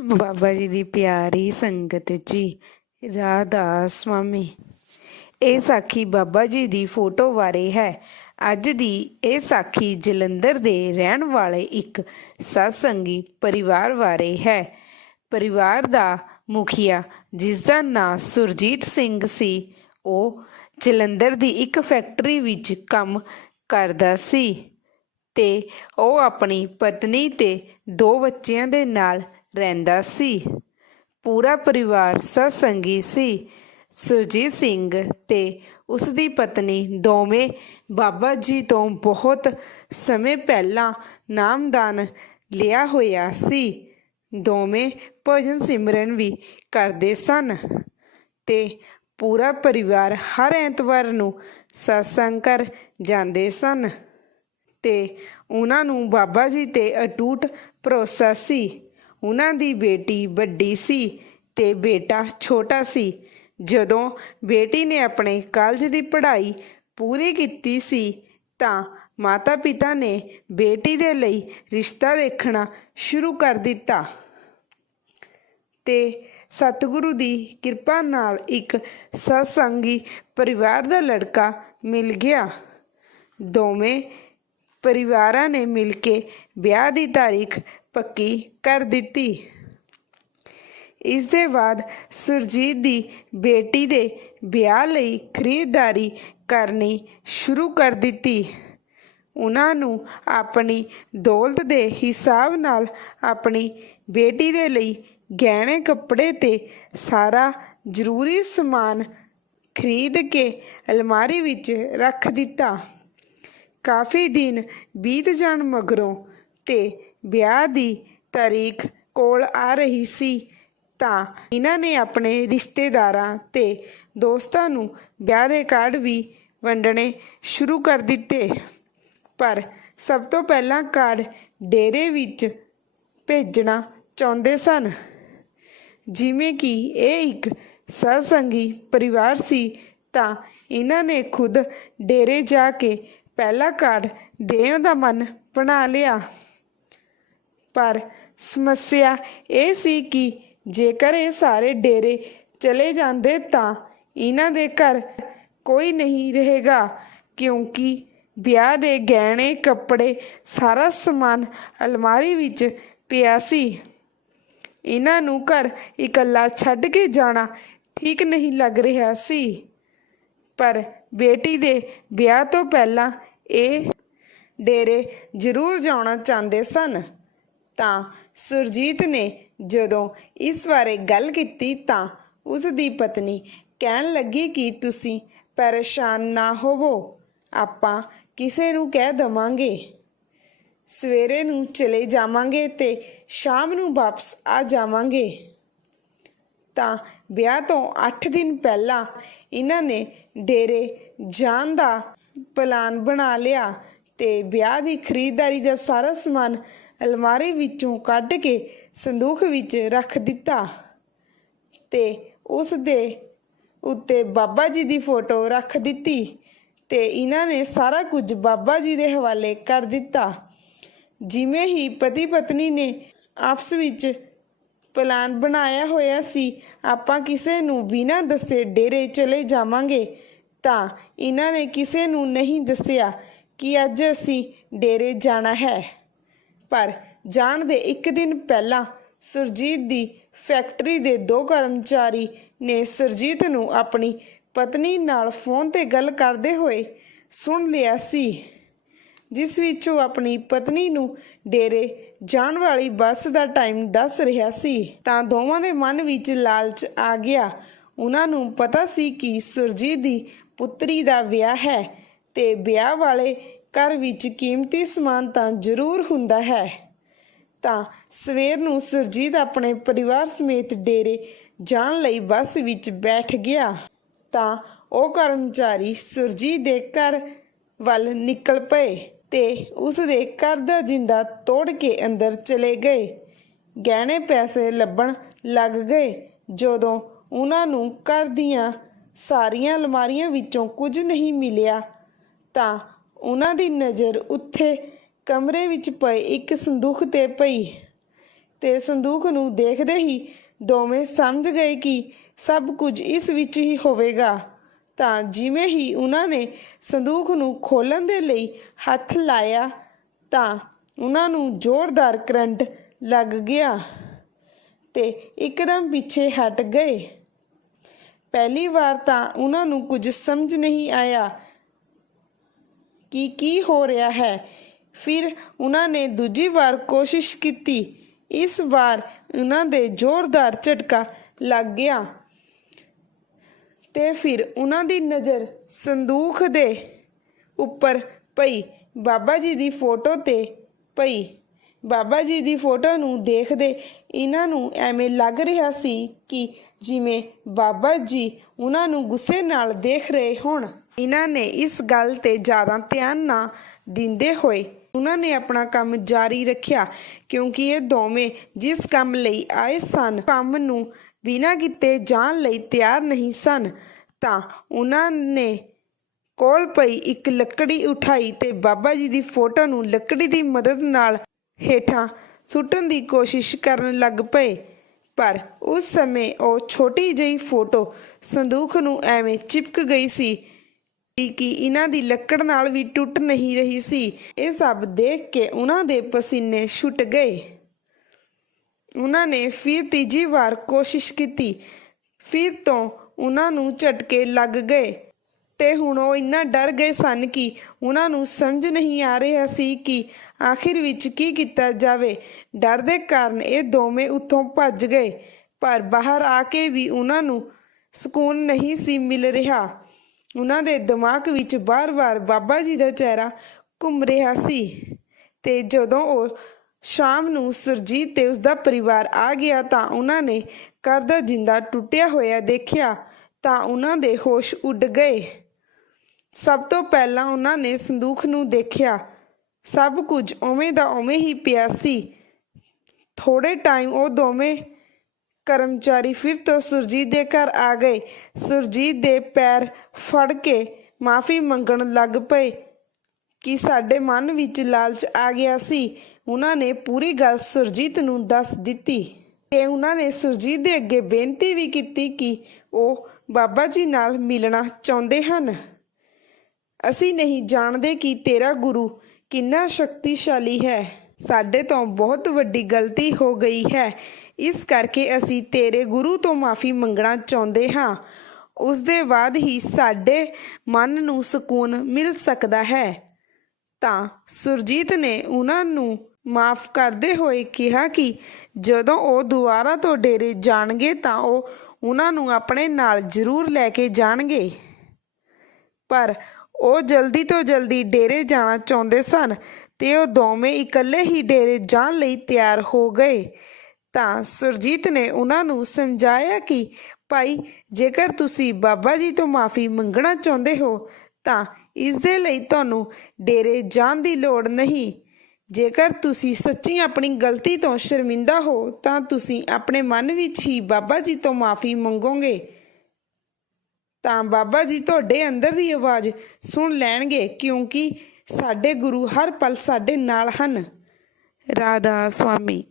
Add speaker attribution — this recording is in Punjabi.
Speaker 1: ਬਾਬਾ ਜੀ ਦੀ ਪਿਆਰੀ ਸੰਗਤ ਜੀ ਰਾਧਾ ਸੁਆਮੀ ਇਹ ਸਾਖੀ ਬਾਬਾ ਜੀ ਦੀ ਫੋਟੋ ਬਾਰੇ ਹੈ। ਅੱਜ ਦੀ ਇਹ ਸਾਖੀ ਜਲੰਧਰ ਦੇ ਰਹਿਣ ਵਾਲੇ ਇੱਕ ਸਤਸੰਗੀ ਪਰਿਵਾਰ ਬਾਰੇ ਹੈ। ਪਰਿਵਾਰ ਦਾ ਮੁਖੀਆ, ਜਿਸ ਦਾ ਨਾਂ ਸੁਰਜੀਤ ਸਿੰਘ ਸੀ, ਉਹ ਜਲੰਧਰ ਦੀ ਇੱਕ ਫੈਕਟਰੀ ਵਿੱਚ ਕੰਮ ਕਰਦਾ ਸੀ ਤੇ ਉਹ ਆਪਣੀ ਪਤਨੀ ਤੇ ਦੋ ਬੱਚਿਆਂ ਦੇ ਨਾਲ ਰਹਿੰਦਾ ਸੀ। ਪੂਰਾ ਪਰਿਵਾਰ ਸਤਸੰਗੀ ਸੀ। ਸੁਰਜੀਤ ਸਿੰਘ ਤੇ ਉਸ ਦੀ ਪਤਨੀ ਦੋਵੇਂ ਬਾਬਾ ਜੀ ਤੋਂ ਬਹੁਤ ਸਮੇਂ ਪਹਿਲਾਂ ਨਾਮਦਾਨ ਲਿਆ ਹੋਇਆ ਸੀ। ਦੋਵੇਂ ਭਜਨ ਸਿਮਰਨ ਵੀ ਕਰਦੇ ਸਨ ਤੇ ਪੂਰਾ ਪਰਿਵਾਰ ਹਰ ਐਤਵਾਰ ਨੂੰ ਸਤਸੰਗ ਕਰ ਜਾਂਦੇ ਸਨ ਤੇ ਉਹਨਾਂ ਨੂੰ ਬਾਬਾ ਜੀ ਤੇ ਅਟੂਟ ਭਰੋਸਾ ਸੀ। ਉਹਨਾਂ ਦੀ ਬੇਟੀ ਵੱਡੀ ਸੀ ਤੇ ਬੇਟਾ ਛੋਟਾ ਸੀ। ਜਦੋਂ ਬੇਟੀ ਨੇ ਆਪਣੇ ਕਾਲਜ ਦੀ ਪੜ੍ਹਾਈ ਪੂਰੀ ਕੀਤੀ ਸੀ, ਤਾਂ ਮਾਤਾ-ਪਿਤਾ ਨੇ ਬੇਟੀ ਦੇ ਲਈ ਰਿਸ਼ਤਾ ਦੇਖਣਾ ਸ਼ੁਰੂ ਕਰ ਦਿੱਤਾ। ਤੇ ਸਤਿਗੁਰੂ ਦੀ ਕਿਰਪਾ ਨਾਲ ਇੱਕ ਸਤਸੰਗੀ ਪਰਿਵਾਰ ਦਾ ਲੜਕਾ ਮਿਲ ਗਿਆ। ਦੋਵੇਂ ਪਰਿਵਾਰਾਂ ਨੇ ਮਿਲ ਕੇ ਵਿਆਹ ਦੀ ਤਾਰੀਖ ਪੱਕੀ ਕਰ ਦਿੱਤੀ। ਇਸ ਦੇ ਬਾਅਦ ਸੁਰਜੀਤ ਦੀ ਬੇਟੀ ਦੇ ਵਿਆਹ ਲਈ ਖਰੀਦਦਾਰੀ ਕਰਨੀ ਸ਼ੁਰੂ ਕਰ ਦਿੱਤੀ। ਉਹਨਾਂ ਨੂੰ ਆਪਣੀ ਦੌਲਤ ਦੇ ਹਿਸਾਬ ਨਾਲ ਆਪਣੀ ਬੇਟੀ ਦੇ ਲਈ ਗਹਿਣੇ, ਕੱਪੜੇ ਤੇ ਸਾਰਾ ਜ਼ਰੂਰੀ ਸਮਾਨ ਖਰੀਦ ਕੇ ਅਲਮਾਰੀ ਵਿੱਚ ਰੱਖ ਦਿੱਤਾ। ਕਾਫੀ ਦਿਨ ਬੀਤ ਜਾਣ ਮਗਰੋਂ ਤੇ ਵਿਆਹ ਦੀ ਤਾਰੀਖ ਕੋਲ ਆ ਰਹੀ ਸੀ ਤਾਂ ਇਹਨਾਂ ਨੇ ਆਪਣੇ ਰਿਸ਼ਤੇਦਾਰਾਂ ਤੇ ਦੋਸਤਾਂ ਨੂੰ ਵਿਆਹ ਦੇ ਕਾਰਡ ਵੀ ਵੰਡਣੇ ਸ਼ੁਰੂ ਕਰ ਦਿੱਤੇ। ਪਰ ਸਭ ਤੋਂ ਪਹਿਲਾਂ ਕਾਰਡ ਡੇਰੇ ਵਿੱਚ ਭੇਜਣਾ ਚਾਹੁੰਦੇ ਸਨ। ਜਿਵੇਂ ਕਿ ਇਹ ਇੱਕ ਸਤਸੰਗੀ ਪਰਿਵਾਰ ਸੀ ਤਾਂ ਇਹਨਾਂ ਨੇ ਖੁਦ ਡੇਰੇ ਜਾ ਕੇ ਪਹਿਲਾ ਕਾਰਡ ਦੇਣ ਦਾ ਮਨ ਬਣਾ ਲਿਆ। ਪਰ ਸਮੱਸਿਆ ਇਹ ਸੀ ਕਿ ਜੇਕਰ ਇਹ ਸਾਰੇ ਡੇਰੇ ਚਲੇ ਜਾਂਦੇ ਤਾਂ ਇਹਨਾਂ ਦੇ ਘਰ ਕੋਈ ਨਹੀਂ ਰਹੇਗਾ, ਕਿਉਂਕਿ ਵਿਆਹ ਦੇ ਗਹਿਣੇ, ਕੱਪੜੇ, ਸਾਰਾ ਸਮਾਨ ਅਲਮਾਰੀ ਵਿੱਚ ਪਿਆ ਸੀ। ਇਹਨਾਂ ਨੂੰ ਘਰ ਇਕੱਲਾ ਛੱਡ ਕੇ ਜਾਣਾ ਠੀਕ ਨਹੀਂ ਲੱਗ ਰਿਹਾ ਸੀ। ਪਰ ਬੇਟੀ ਦੇ ਵਿਆਹ ਤੋਂ ਪਹਿਲਾਂ ਇਹ ਡੇਰੇ ਜ਼ਰੂਰ ਜਾਣਾ ਚਾਹੁੰਦੇ ਸਨ। ਤਾਂ ਸੁਰਜੀਤ ਨੇ ਜਦੋਂ ਇਸ ਬਾਰੇ ਗੱਲ ਕੀਤੀ ਤਾਂ ਉਸ ਦੀ ਪਤਨੀ ਕਹਿਣ ਲੱਗੀ ਕਿ ਤੁਸੀਂ ਪਰੇਸ਼ਾਨ ਨਾ ਹੋਵੋ, ਆਪਾਂ ਕਿਸੇ ਨੂੰ ਕਹਿ ਦਵਾਂਗੇ। ਸਵੇਰੇ ਨੂੰ ਚਲੇ ਜਾਵਾਂਗੇ ਤੇ ਸ਼ਾਮ ਨੂੰ ਵਾਪਸ ਆ ਜਾਵਾਂਗੇ। ਤਾਂ ਵਿਆਹ ਤੋਂ 8 ਦਿਨ ਪਹਿਲਾਂ ਇਹਨਾਂ ਨੇ ਡੇਰੇ ਜਾਣ ਦਾ ਪਲਾਨ ਬਣਾ ਲਿਆ ਤੇ ਵਿਆਹ ਦੀ ਖਰੀਦਦਾਰੀ ਦਾ ਸਾਰਾ ਸਮਾਨ ਅਲਮਾਰੀ ਵਿੱਚੋਂ ਕੱਢ ਕੇ ਸੰਦੂਖ ਵਿੱਚ ਰੱਖ ਦਿੱਤਾ ਤੇ ਉਸ ਦੇ ਉੱਤੇ ਬਾਬਾ ਜੀ ਦੀ ਫੋਟੋ ਰੱਖ ਦਿੱਤੀ ਤੇ ਇਹਨਾਂ ਨੇ ਸਾਰਾ ਕੁਝ ਬਾਬਾ ਜੀ ਦੇ ਹਵਾਲੇ ਕਰ ਦਿੱਤਾ। ਜਿਵੇਂ ਹੀ ਪਤੀ ਪਤਨੀ ਨੇ ਆਪਸ ਵਿੱਚ ਪਲਾਨ ਬਣਾਇਆ ਹੋਇਆ ਸੀ, ਆਪਾਂ ਕਿਸੇ ਨੂੰ ਬਿਨਾਂ ਦੱਸੇ ਡੇਰੇ ਚਲੇ ਜਾਵਾਂਗੇ, ਤਾਂ ਇਹਨਾਂ ਨੇ ਕਿਸੇ ਨੂੰ ਨਹੀਂ ਦੱਸਿਆ ਕਿ ਅੱਜ ਅਸੀਂ ਡੇਰੇ ਜਾਣਾ ਹੈ। ਪਰ ਜਾਣ ਦੇ ਇੱਕ ਦਿਨ ਪਹਿਲਾਂ ਸੁਰਜੀਤ ਦੀ ਫੈਕਟਰੀ ਦੇ ਦੋ ਕਰਮਚਾਰੀ ਨੇ ਸੁਰਜੀਤ ਨੂੰ ਆਪਣੀ ਪਤਨੀ ਨਾਲ ਫੋਨ ਤੇ ਗੱਲ ਕਰਦੇ ਹੋਏ ਸੁਣ ਲਿਆ ਸੀ, ਜਿਸ ਵਿੱਚ ਉਹ ਆਪਣੀ ਪਤਨੀ ਨੂੰ ਡੇਰੇ ਜਾਣ ਵਾਲੀ ਬੱਸ ਦਾ ਟਾਈਮ ਦੱਸ ਰਿਹਾ ਸੀ। ਤਾਂ ਦੋਵਾਂ ਦੇ ਮਨ ਵਿੱਚ ਲਾਲਚ ਆ ਗਿਆ। ਉਹਨਾਂ ਨੂੰ ਪਤਾ ਸੀ ਕਿ ਸੁਰਜੀਤ ਦੀ ਪੁੱਤਰੀ ਦਾ ਵਿਆਹ ਹੈ ਤੇ ਵਿਆਹ ਵਾਲੇ ਘਰ ਵਿੱਚ ਕੀਮਤੀ ਸਮਾਨ ਤਾਂ ਜ਼ਰੂਰ ਹੁੰਦਾ ਹੈ। ਤਾਂ ਸਵੇਰ ਨੂੰ ਸੁਰਜੀਤ ਆਪਣੇ ਪਰਿਵਾਰ ਸਮੇਤ ਡੇਰੇ ਜਾਣ ਲਈ ਬੱਸ ਵਿੱਚ ਬੈਠ ਗਿਆ। ਤਾਂ ਉਹ ਕਰਮਚਾਰੀ ਸੁਰਜੀਤ ਦੇ ਘਰ ਵੱਲ ਨਿਕਲ ਪਏ ਤੇ ਉਸ ਦੇ ਘਰ ਦਾ ਜਿੰਦਾ ਤੋੜ ਕੇ ਅੰਦਰ ਚਲੇ ਗਏ। ਗਹਿਣੇ ਪੈਸੇ ਲੱਭਣ ਲੱਗ ਗਏ। ਜਦੋਂ ਉਹਨਾਂ ਨੂੰ ਘਰ ਦੀਆਂ ਸਾਰੀਆਂ ਅਲਮਾਰੀਆਂ ਵਿੱਚੋਂ ਕੁਝ ਨਹੀਂ ਮਿਲਿਆ ਤਾਂ ਉਹਨਾਂ ਦੀ ਨਜ਼ਰ ਉੱਥੇ ਕਮਰੇ ਵਿੱਚ ਪਏ ਇੱਕ ਸੰਦੂਖ ਤੇ ਪਈ। ਤੇ ਸੰਦੂਕ ਨੂੰ ਦੇਖਦੇ ਹੀ ਦੋਵੇਂ ਸਮਝ ਗਏ ਕਿ ਸਭ ਕੁਝ ਇਸ ਵਿੱਚ ਹੀ ਹੋਵੇਗਾ। ਤਾਂ ਜਿਵੇਂ ਹੀ ਉਹਨਾਂ ਨੇ ਸੰਦੂਕ ਨੂੰ ਖੋਲਣ ਦੇ ਲਈ ਹੱਥ ਲਾਇਆ, ਤਾਂ ਉਹਨਾਂ ਨੂੰ ਜ਼ੋਰਦਾਰ ਕਰੰਟ ਲੱਗ ਗਿਆ ਤੇ ਇੱਕਦਮ ਪਿੱਛੇ ਹਟ ਗਏ। ਪਹਿਲੀ ਵਾਰ ਤਾਂ ਉਹਨਾਂ ਨੂੰ ਕੁਝ ਸਮਝ ਨਹੀਂ ਆਇਆ ਕਿ ਕੀ ਹੋ ਰਿਹਾ ਹੈ? ਫਿਰ ਉਹਨਾਂ ਨੇ ਦੂਜੀ ਵਾਰ ਕੋਸ਼ਿਸ਼ ਕੀਤੀ। ਇਸ ਵਾਰ ਉਹਨਾਂ ਦੇ ਜ਼ੋਰਦਾਰ ਝਟਕਾ ਲੱਗ ਗਿਆ। ਤੇ ਫਿਰ ਉਹਨਾਂ ਦੀ ਨਜ਼ਰ ਸੰਦੂਖ ਦੇ ਉੱਪਰ ਪਈ। ਬਾਬਾ ਜੀ ਦੀ ਫੋਟੋ ਤੇ ਪਈ। ਬਾਬਾ ਜੀ ਦੀ ਫੋਟੋ ਨੂੰ ਦੇਖਦੇ ਇਹਨਾਂ ਨੂੰ ਐਵੇਂ ਲੱਗ ਰਿਹਾ ਸੀ ਕਿ ਜਿਵੇਂ ਬਾਬਾ ਜੀ ਉਹਨਾਂ ਨੂੰ ਗੁੱਸੇ ਨਾਲ ਦੇਖ ਰਹੇ ਹੋਣ। ਇਹਨਾਂ ਨੇ ਇਸ ਗੱਲ ਤੇ ਜ਼ਿਆਦਾ ਧਿਆਨ ਨਾ ਦਿੰਦੇ ਹੋਏ ਉਹਨਾਂ ਨੇ ਆਪਣਾ ਕੰਮ ਜਾਰੀ ਰੱਖਿਆ, ਕਿਉਂਕਿ ਇਹ ਦੋਵੇਂ ਜਿਸ ਕੰਮ ਲਈ ਆਏ ਸਨ, ਕੰਮ ਨੂੰ ਬਿਨਾਂ ਕੀਤੇ ਜਾਣ ਲਈ ਤਿਆਰ ਨਹੀਂ ਸਨ। ਤਾਂ ਉਹਨਾਂ ਨੇ ਕੋਲ ਪਈ ਇੱਕ ਲੱਕੜੀ ਉਠਾਈ ਤੇ ਬਾਬਾ ਜੀ ਦੀ ਫੋਟੋ ਨੂੰ ਲੱਕੜੀ ਦੀ ਮਦਦ ਨਾਲ ਹੇਠਾਂ ਸੁੱਟਣ ਦੀ ਕੋਸ਼ਿਸ਼ ਕਰਨ ਲੱਗ ਪਏ। ਪਰ ਉਸ ਸਮੇਂ ਉਹ ਛੋਟੀ ਜਿਹੀ ਫੋਟੋ ਸੰਦੂਖ ਨੂੰ ਐਵੇਂ ਚਿਪਕ ਗਈ ਸੀ ਕਿ ਇਹਨਾਂ ਦੀ ਲੱਕੜ ਨਾਲ ਵੀ ਟੁੱਟ ਨਹੀਂ ਰਹੀ ਸੀ। ਇਹ ਸਭ ਦੇਖ ਕੇ ਉਹਨਾਂ ਦੇ ਪਸੀਨੇ ਛੁੱਟ ਗਏ। ਉਹਨਾਂ ਨੇ ਫਿਰ ਤੀਜੀ ਵਾਰ ਕੋਸ਼ਿਸ਼ ਕੀਤੀ। ਫਿਰ ਤੋਂ ਉਹਨਾਂ ਨੂੰ ਝਟਕੇ ਲੱਗ ਗਏ। ਤੇ ਹੁਣ ਉਹ ਇੰਨਾ ਡਰ ਗਏ ਸਨ ਕਿ ਉਹਨਾਂ ਨੂੰ ਸਮਝ ਨਹੀਂ ਆ ਰਿਹਾ ਸੀ ਕਿ ਆਖਿਰ ਵਿੱਚ ਕੀ ਕੀਤਾ ਜਾਵੇ। ਡਰ ਦੇ ਕਾਰਨ ਇਹ ਦੋਵੇਂ ਉੱਥੋਂ ਭੱਜ ਗਏ, ਪਰ ਬਾਹਰ ਆ ਕੇ ਵੀ ਉਹਨਾਂ ਨੂੰ ਸਕੂਨ ਨਹੀਂ ਸੀ ਮਿਲ ਰਿਹਾ। ਉਹਨਾਂ ਦੇ ਦਿਮਾਗ ਵਿੱਚ ਬਾਰ-ਬਾਰ ਬਾਬਾ ਜੀ ਦਾ ਚਿਹਰਾ ਘੁੰਮ ਰਿਹਾ ਸੀ ਤੇ ਜਦੋਂ ਉਹ ਸ਼ਾਮ ਨੂੰ ਸੁਰਜੀਤ ਤੇ ਉਸਦਾ ਪਰਿਵਾਰ ਆ ਗਿਆ ਤਾਂ ਉਹਨਾਂ ਨੇ ਘਰ ਦਾ ਜਿੰਦਾ ਟੁੱਟਿਆ ਹੋਇਆ ਦੇਖਿਆ ਤਾਂ ਉਹਨਾਂ ਦੇ ਹੋਸ਼ ਉੱਡ ਗਏ। ਸਭ ਤੋਂ ਪਹਿਲਾਂ ਉਹਨਾਂ ਨੇ ਸੰਦੂਖ ਨੂੰ ਦੇਖਿਆ। ਸਭ ਕੁਝ ਉਵੇਂ ਦਾ ਉਵੇਂ ਹੀ ਪਿਆ ਸੀ। ਥੋੜੇ ਟਾਈਮ ਉਹ ਦੋਵੇਂ ਕਰਮਚਾਰੀ ਫਿਰ ਤੋਂ ਸੁਰਜੀਤ ਦੇ ਘਰ ਆ ਗਏ। ਸੁਰਜੀਤ ਦੇ ਪੈਰ ਫੜ ਕੇ ਮਾਫੀ ਮੰਗਣ ਲੱਗ ਪਏ ਕਿ ਸਾਡੇ ਮਨ ਵਿੱਚ ਲਾਲਚ ਆ ਗਿਆ ਸੀ। ਉਹਨਾਂ ਨੇ ਪੂਰੀ ਗੱਲ ਸੁਰਜੀਤ ਨੂੰ ਦੱਸ ਦਿੱਤੀ ਤੇ ਉਹਨਾਂ ਨੇ ਸੁਰਜੀਤ ਦੇ ਅੱਗੇ ਬੇਨਤੀ ਵੀ ਕੀਤੀ ਕਿ ਉਹ ਬਾਬਾ ਜੀ ਨਾਲ ਮਿਲਣਾ ਚਾਹੁੰਦੇ ਹਨ। ਅਸੀਂ ਨਹੀਂ ਜਾਣਦੇ ਕਿ ਤੇਰਾ ਗੁਰੂ ਕਿੰਨਾ ਸ਼ਕਤੀਸ਼ਾਲੀ ਹੈ। ਸਾਡੇ ਤੋਂ ਬਹੁਤ ਵੱਡੀ ਗਲਤੀ ਹੋ ਗਈ ਹੈ। ਇਸ ਕਰਕੇ ਅਸੀਂ ਤੇਰੇ ਗੁਰੂ ਤੋਂ ਮਾਫੀ ਮੰਗਣਾ ਚਾਹੁੰਦੇ ਹਾਂ। ਉਸ ਦੇ ਬਾਅਦ ਹੀ ਸਾਡੇ ਮਨ ਨੂੰ ਸਕੂਨ ਮਿਲ ਸਕਦਾ ਹੈ। ਤਾਂ ਸੁਰਜੀਤ ਨੇ ਉਹਨਾਂ ਨੂੰ ਮਾਫ ਕਰਦੇ ਹੋਏ ਕਿਹਾ ਕਿ ਜਦੋਂ ਉਹ ਦੁਬਾਰਾ ਤੋਂ ਡੇਰੇ ਜਾਣਗੇ ਤਾਂ ਉਹ ਉਹਨਾਂ ਨੂੰ ਆਪਣੇ ਨਾਲ ਜ਼ਰੂਰ ਲੈ ਕੇ ਜਾਣਗੇ। ਪਰ ਉਹ ਜਲਦੀ ਤੋਂ ਜਲਦੀ ਡੇਰੇ ਜਾਣਾ ਚਾਹੁੰਦੇ ਸਨ ਤੇ ਉਹ ਦੋਵੇਂ ਇਕੱਲੇ ਹੀ ਡੇਰੇ ਜਾਣ ਲਈ ਤਿਆਰ ਹੋ ਗਏ। ਤਾਂ ਸੁਰਜੀਤ ਨੇ ਉਹਨਾਂ ਨੂੰ ਸਮਝਾਇਆ ਕਿ, ਭਾਈ, ਜੇਕਰ ਤੁਸੀਂ ਬਾਬਾ ਜੀ ਤੋਂ ਮਾਫੀ ਮੰਗਣਾ ਚਾਹੁੰਦੇ ਹੋ, ਤਾਂ ਇਸ ਦੇ ਲਈ ਤੁਹਾਨੂੰ ਡੇਰੇ ਜਾਣ ਦੀ ਲੋੜ ਨਹੀਂ। ਜੇਕਰ ਤੁਸੀਂ ਸੱਚੀ ਆਪਣੀ ਗਲਤੀ ਤੋਂ ਸ਼ਰਮਿੰਦਾ ਹੋ, ਤਾਂ ਤੁਸੀਂ ਆਪਣੇ ਮਨ ਵਿੱਚ ਹੀ ਬਾਬਾ ਜੀ ਤੋਂ ਮਾਫੀ ਮੰਗੋਗੇ। ਤਾਂ ਬਾਬਾ ਜੀ ਤੁਹਾਡੇ ਅੰਦਰ ਦੀ ਆਵਾਜ਼ ਸੁਣ ਲੈਣਗੇ, ਕਿਉਂਕਿ ਸਾਡੇ ਗੁਰੂ ਹਰ ਪਲ ਸਾਡੇ ਨਾਲ ਹਨ। ਰਾਧਾ ਸੁਆਮੀ।